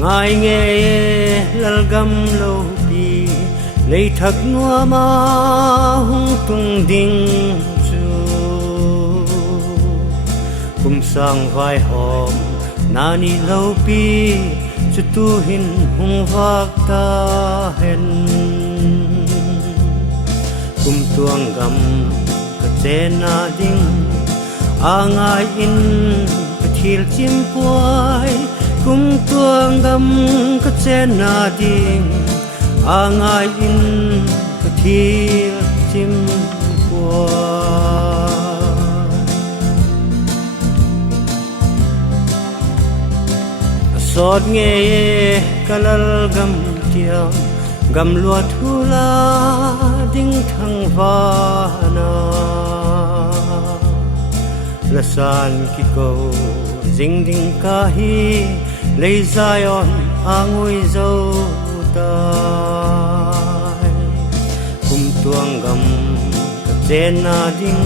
ngai nghe lalgam lâu pi lấy thật nua ma hung tung ding chu kum sang vai hom nani lâu pi chu tu hin hung vak ta hen kum tuang gam ka che na ding angai in ka thil chim puai kum tuang gam ka che na ding angai in ka thil chim puai sot nge kalal gam tiang gam lua thula ding thang vana lasan ki ko jing ding ka hi lei zion angoi zo tai kum tuang gam ka chen na ding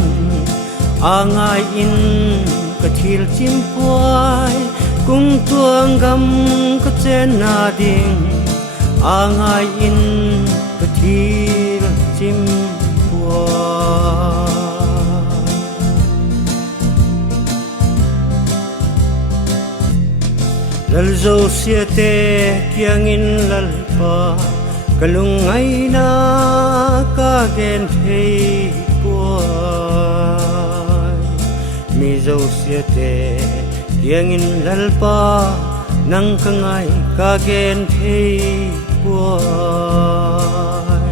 angai in ka thil chim puai kum tuang gam ka chen na ding angai in ka thil chim puai lal zo sia te kiang in lal pa kalung ai na ka gen thei puai mi zo sia te kiang in lal pa nang ka ngai ka gen thei puai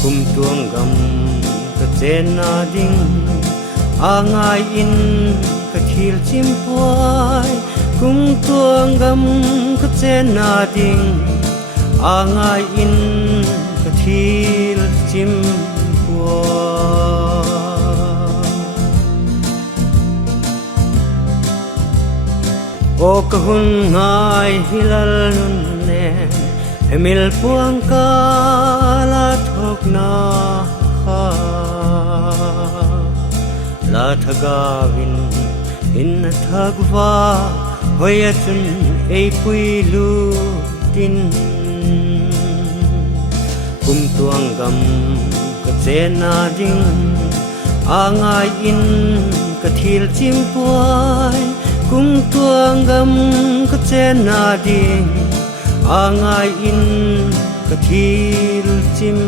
kum tuang gam ka chen na ding angai in ka thil chim puai kum tuang gam ka chen na ding angai in ka thil chim puai o ka hun ngai hilal nun ne emil puang ka la thok na kha la thagawin in thagwa hoya chun ei pui lu tin kum tuang gam ka chen na ding angai in ka thil chim puai kum tuang gam ka chen na ding angai in ka thil chim